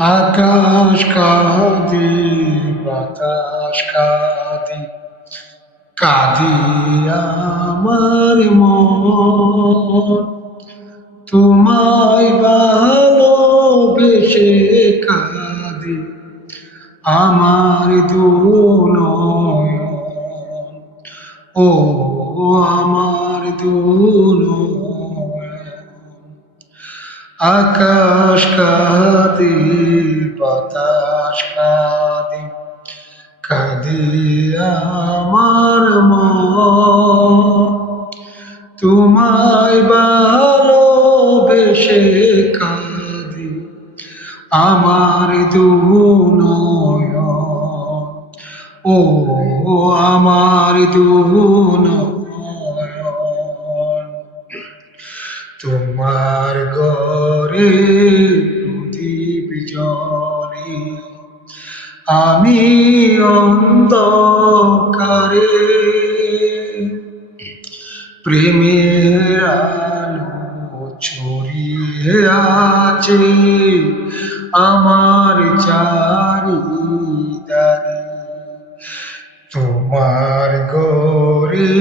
আকাশ কাঁদে, বাতাস কাঁদে, কাঁদে আমার মন। তোমায় ভালোবেসে কাঁদে আমার দুনয়ন। ও আমার দুনয়ন। আকাশ কাঁদে, বাতাস কাঁদে, কাঁদে আমার মন। তোমায় ভালোবেসে কাঁদে আমার দুনয়ন। ও আমার দুনয়ন। তোমার ঘরে প্রদীপ জ্বলে, আমি অন্ধকারে। প্রেমের আলো ছড়িয়ে আছে আমার চারিধারে। তোমার ঘরে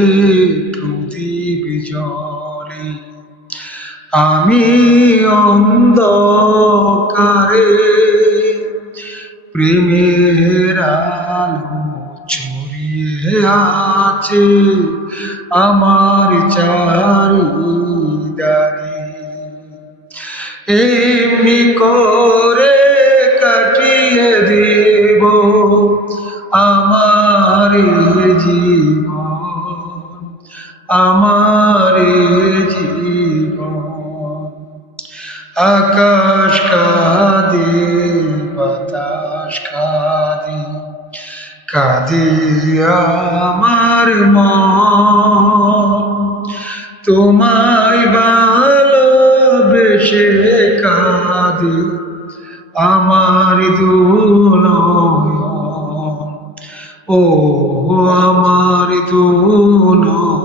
প্রদীপ জ্বলে, আমি অন্ধকারে। প্রেমের আলো ছড়িয়ে আছে আমার চারিধারে। এমনি করে কাটিয়ে দেব আমার জীবন, আমার জীবন। আকাশ কাঁদে, বাতাস কাঁদে, কাঁদে আমার মন। তোমায় ভালোবেসে কাঁদে আমার দুনয়ন। ও আমার দুনয়ন।